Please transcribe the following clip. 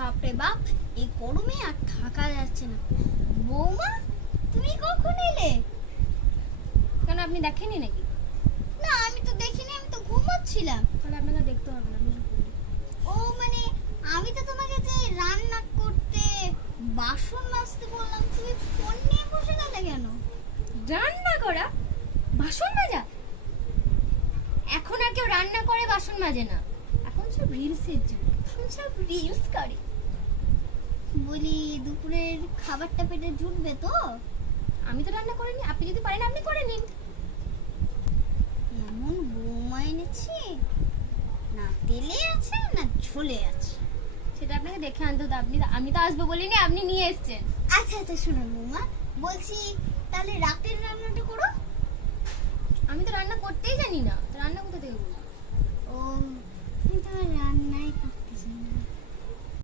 বাপরে বাপ, এই গরমে আর থাকা যাচ্ছে না। বৌমা, তুমি কখন এলে? কেন আপনি দেখেননি নাকি? না, আমি তো দেখিনি, আমি তো ঘুমোচ্ছিলাম। তাহলে আপনাকে দেখতে হবে না, আমি শুধু বলি। ও মানে, আমি তো তোমাকে যে রান্না করতে, বাসন মাজতে বললাম, তুমি ফোন নিয়ে বসে গেলে কেন? রান্না করা, বাসন মাজা? এখন আর কেউ রান্না করে বাসন মাজে না, এখন সব রিলসের যুগ, এখন সব রিলস করে। বলি, দুপুরের খাবারটা পেটে জুটবে তো? আমি তো রান্না করিনি, আপনি যদি পারেন আপনি করে নিন। এমন বৌমা এনেছি, না তেলে আছে না ঝোলে আছে। সেটা আপনাকে দেখে আনতে হতো, আমি তো আসবো বলিনি, আপনি নিয়ে এসেছেন। আচ্ছা আচ্ছা, শোনো বৌমা, বলছি তাহলে রাতের রান্নাটা করো। আমি তো রান্না করতেই জানি না, তো রান্না কোথা থেকে করবো? ও, তুমি তো রান্নাই করতে